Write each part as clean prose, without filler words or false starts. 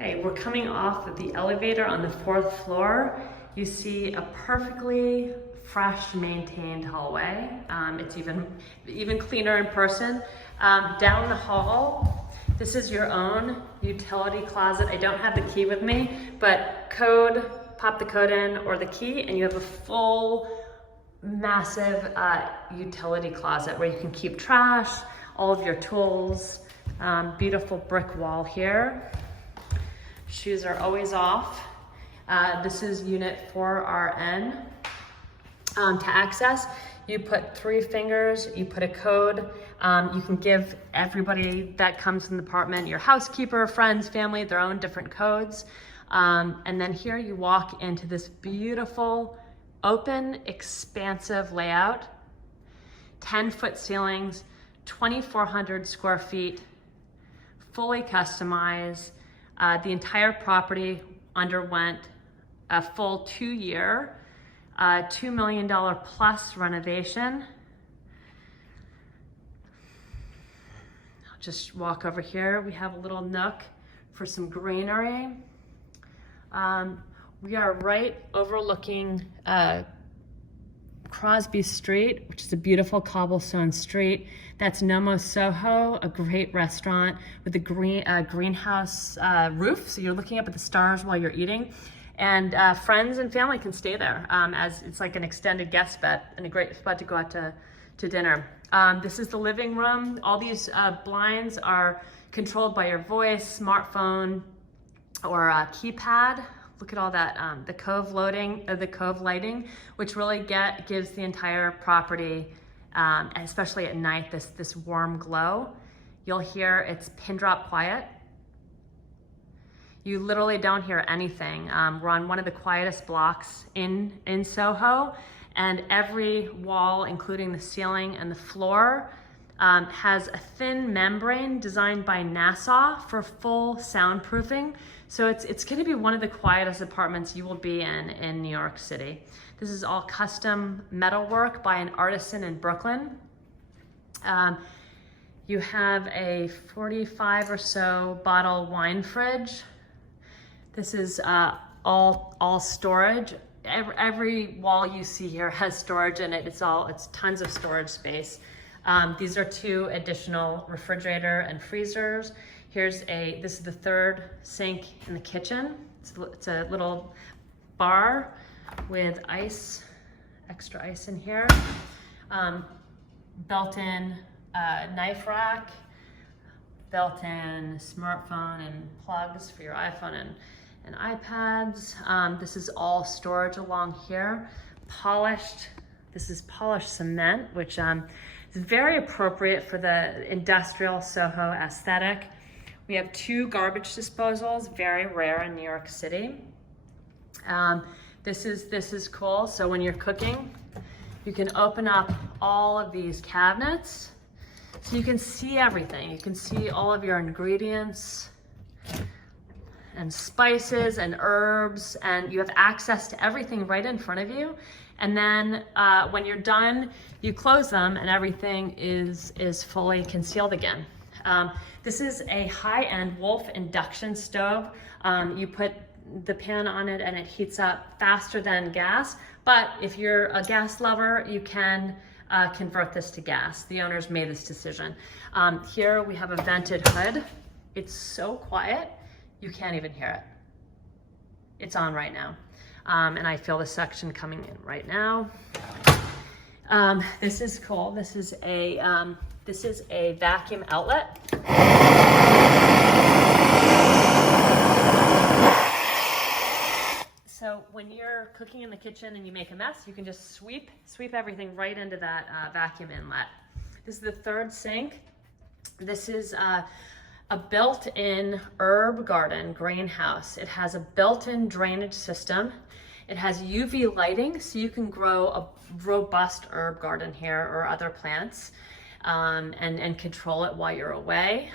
Okay, we're coming off of the elevator on the 4th floor. You see a perfectly fresh, maintained hallway. It's even cleaner in person. Down the hall, this is your own utility closet. I don't have the key with me, but pop the code in or the key, and you have a full, massive utility closet where you can keep trash, all of your tools. Beautiful brick wall here. Shoes are always off. This is unit 4RN. To access, you put 3 fingers, you put a code. You can give everybody that comes in the apartment, your housekeeper, friends, family, their own different codes. And then here you walk into this beautiful, open, expansive layout. 10-foot ceilings, 2,400 square feet, fully customized. The entire property underwent a full 2-year, $2 million plus renovation. I'll just walk over here. We have a little nook for some greenery. We are right overlooking Crosby Street, which is a beautiful cobblestone street. That's Soho, a great restaurant with a greenhouse roof. So you're looking up at the stars while you're eating. And friends and family can stay there as it's like an extended guest spot and a great spot to go out to dinner. This is the living room. All these blinds are controlled by your voice, smartphone, or keypad. Look at all that, the cove lighting, which really gives the entire property, especially at night, this warm glow. You'll hear it's pin drop quiet. You literally don't hear anything. We're on one of the quietest blocks in Soho, and every wall, including the ceiling and the floor, has a thin membrane designed by NASA for full soundproofing. So it's gonna be one of the quietest apartments you will be in New York City. This is all custom metalwork by an artisan in Brooklyn. You have a 45 or so bottle wine fridge. This is all storage. Every wall you see here has storage in it. It's tons of storage space. These are 2 additional refrigerator and freezers. This is the 3rd sink in the kitchen. It's a little bar with extra ice in here. Built-in knife rack, built-in smartphone and plugs for your iPhone and iPads. This is all storage along here. This is polished cement, which is very appropriate for the industrial Soho aesthetic. We have 2 garbage disposals, very rare in New York City. This is cool. So when you're cooking, you can open up all of these cabinets so you can see everything. You can see all of your ingredients and spices and herbs, and you have access to everything right in front of you. And then when you're done, you close them and everything is fully concealed again. This is a high-end Wolf induction stove. You put the pan on it and it heats up faster than gas, but if you're a gas lover, you can convert this to gas. The owners made this decision. Here we have a vented hood. It's so quiet, you can't even hear it. It's on right now. And I feel the suction coming in right now. This is cool. This is a vacuum outlet. So when you're cooking in the kitchen and you make a mess, you can just sweep everything right into that vacuum inlet. This is the 3rd sink. This is a built-in herb garden greenhouse. It has a built-in drainage system. It has UV lighting, so you can grow a robust herb garden here or other plants and control it while you're away,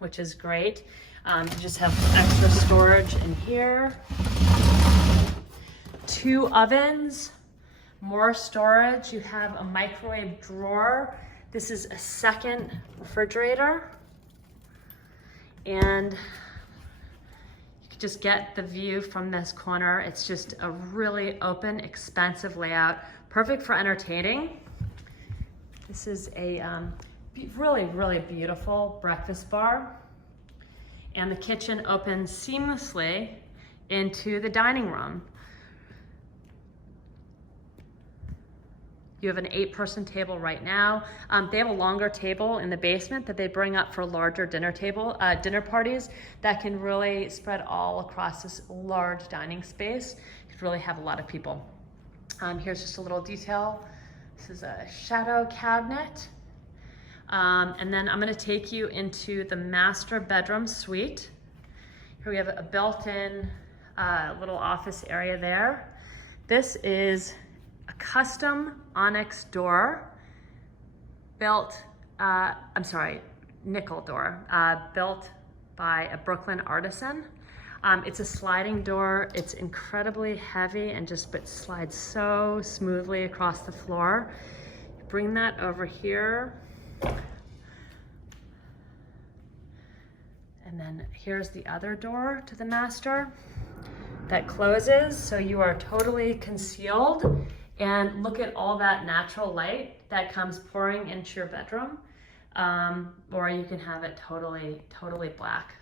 which is great. You just have extra storage in here. 2 ovens, more storage. You have a microwave drawer. This is a 2nd refrigerator. And you just get the view from this corner. It's just a really open, expansive layout, perfect for entertaining. This is a really, really beautiful breakfast bar. And the kitchen opens seamlessly into the dining room. You have an 8-person table right now. They have a longer table in the basement that they bring up for larger dinner parties that can really spread all across this large dining space. You could really have a lot of people. Here's just a little detail. This is a shadow cabinet. And then I'm gonna take you into the master bedroom suite. Here we have a built-in little office area there. This is a custom onyx door nickel door, built by a Brooklyn artisan. It's a sliding door. It's incredibly heavy and but slides so smoothly across the floor. You bring that over here. And then here's the other door to the master that closes, so you are totally concealed. And look at all that natural light that comes pouring into your bedroom. Or you can have it totally black.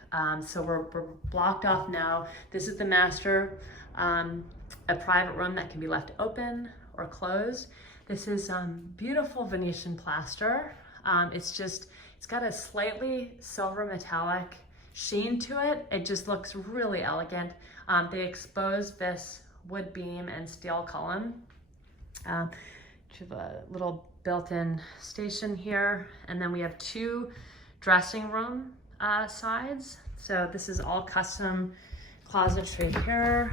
So we're blocked off now. This is the master, a private room that can be left open or closed. This is beautiful Venetian plaster. It's got a slightly silver metallic sheen to it. It just looks really elegant. They exposed this wood beam and steel column. We have a little built-in station here, and then we have 2 dressing room sides. So this is all custom closetry here.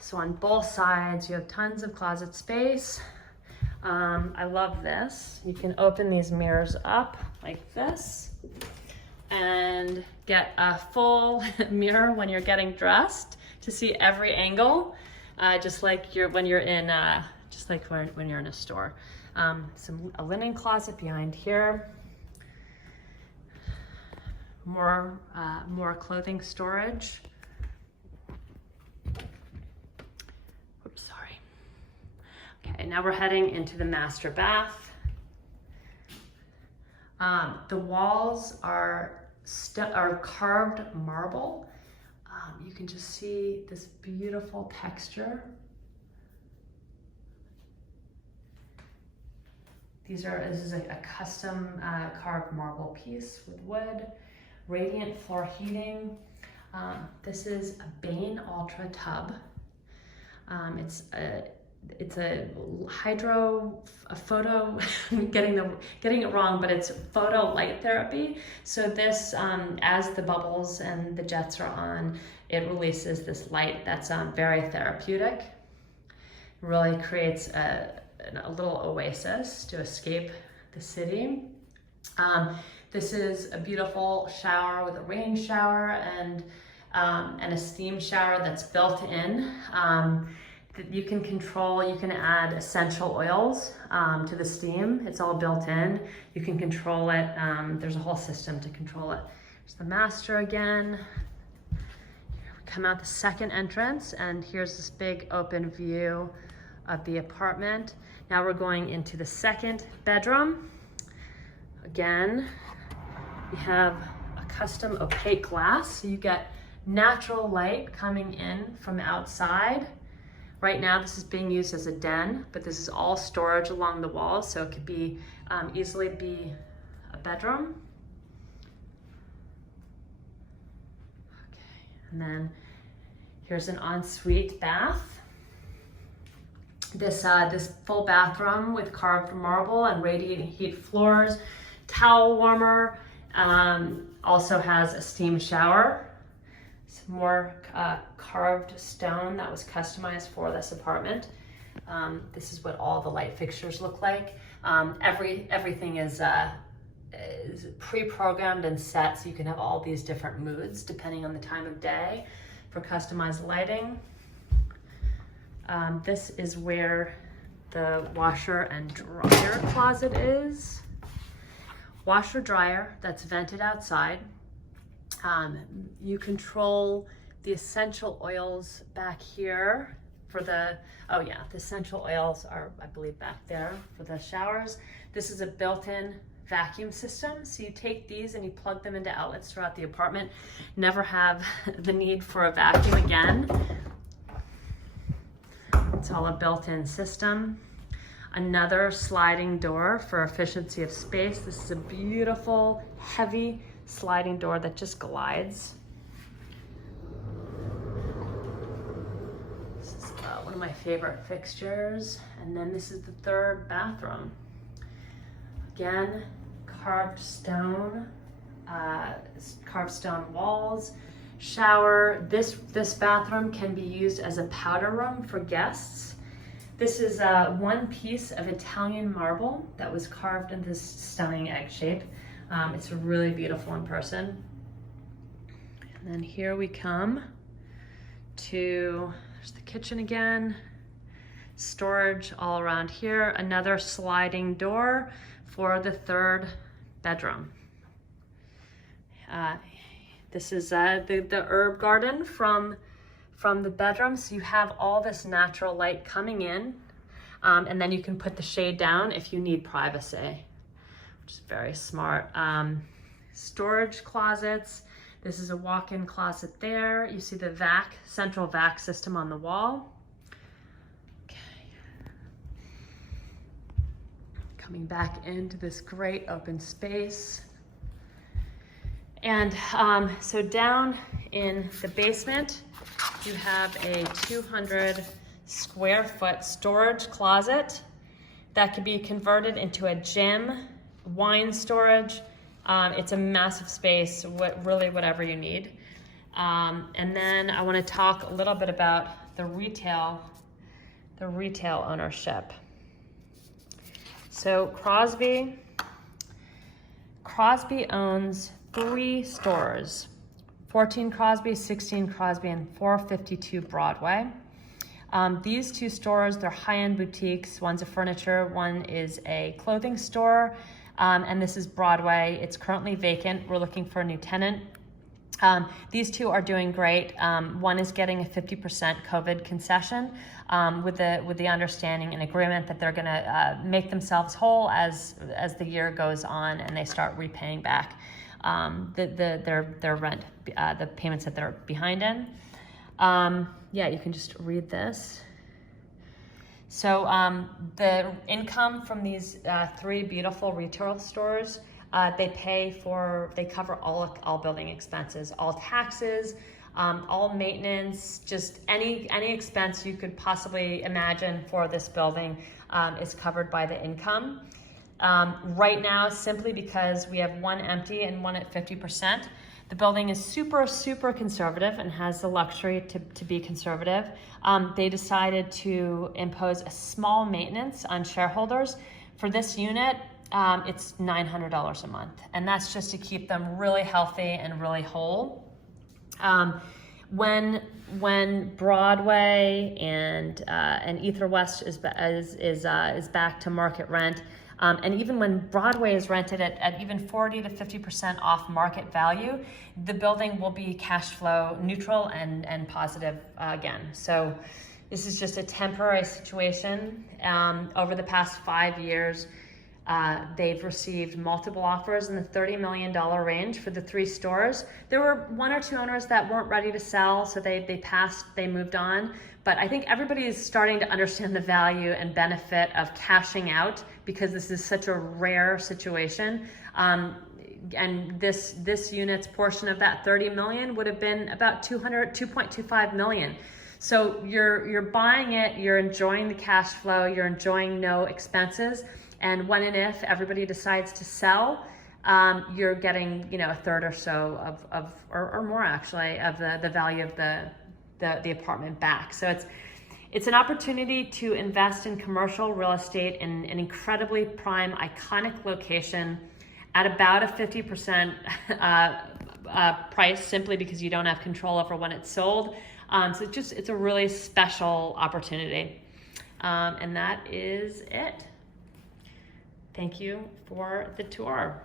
So on both sides, you have tons of closet space. I love this. You can open these mirrors up like this and get a full mirror when you're getting dressed to see every angle. Just like when you're in a store. A linen closet behind here. More clothing storage. Oops, sorry. Okay, now we're heading into the master bath. The walls are carved marble. You can just see this beautiful texture. This is a custom carved marble piece with wood, radiant floor heating. This is a Bain Ultra tub. It's a photo, getting it wrong, but it's photo light therapy. So this, as the bubbles and the jets are on, it releases this light that's very therapeutic. It really creates a little oasis to escape the city. This is a beautiful shower with a rain shower and a steam shower that's built in. That you can add essential oils to the steam. It's all built in. You can control it. There's a whole system to control it. There's the master again. Come out the second entrance, and here's this big open view of the apartment. Now we're going into the second bedroom. Again, we have a custom opaque glass. So you get natural light coming in from outside. Right now, this is being used as a den, but this is all storage along the walls, so it could be easily be a bedroom. Okay, and then here's an ensuite bath. This full bathroom with carved marble and radiating heat floors, towel warmer, also has a steam shower. Some more carved stone that was customized for this apartment. This is what all the light fixtures look like. Everything is pre-programmed and set, so you can have all these different moods depending on the time of day for customized lighting. This is where the washer and dryer closet is. Washer dryer that's vented outside. You control the essential oils back here for the, oh yeah, the essential oils are, I believe, back there for the showers. This is a built-in vacuum system. So you take these and you plug them into outlets throughout the apartment. Never have the need for a vacuum again. It's all a built-in system. Another sliding door for efficiency of space. This is a beautiful, heavy sliding door that just glides. This is one of my favorite fixtures. And then this is the third bathroom. Again, carved stone walls, shower. This bathroom can be used as a powder room for guests. This is one piece of Italian marble that was carved in this stunning egg shape. It's really beautiful in person. And then here we come to, there's the kitchen again, storage all around here, another sliding door for the third bedroom. This is the herb garden from the bedroom. So you have all this natural light coming in, and then you can put the shade down if you need privacy, which is very smart. Storage closets. This is a walk-in closet there. You see the central vac system on the wall. Okay. Coming back into this great open space. And so down in the basement, you have a 200 square foot storage closet that could be converted into a gym, wine storage. It's a massive space, really whatever you need. And then I want to talk a little bit about the retail ownership. So Crosby owns 3 stores, 14 Crosby, 16 Crosby, and 452 Broadway. These 2 stores, they're high-end boutiques. One's a furniture, one is a clothing store, and this is Broadway. It's currently vacant. We're looking for a new tenant. These 2 are doing great. One is getting a 50% COVID concession with the understanding and agreement that they're going to make themselves whole as the year goes on and they start repaying back their rent, the payments that they're behind in. Yeah, you can just read this. So the income from these 3 beautiful retail stores, they cover all building expenses, all taxes, all maintenance, just any expense you could possibly imagine for this building is covered by the income. Right now, simply because we have one empty and one at 50%, the building is super, super conservative and has the luxury to be conservative. They decided to impose a small maintenance on shareholders. For this unit, it's $900 a month, and that's just to keep them really healthy and really whole. When Broadway and Ether West is back to market rent, and even when Broadway is rented at even 40 to 50% off market value, the building will be cash flow neutral and positive again. So this is just a temporary situation. Over the past 5 years, they've received multiple offers in the $30 million range for the 3 stores. There were 1 or 2 owners that weren't ready to sell, so they passed, they moved on. But I think everybody is starting to understand the value and benefit of cashing out because this is such a rare situation. And this unit's portion of that 30 million would have been about 2.25 million. So you're buying it, you're enjoying the cash flow, you're enjoying no expenses. And when and if everybody decides to sell, you're getting, a third or so or more actually of the value of the apartment back. So it's an opportunity to invest in commercial real estate in an incredibly prime, iconic location at about a 50% price, simply because you don't have control over when it's sold. So it's a really special opportunity. And that is it. Thank you for the tour.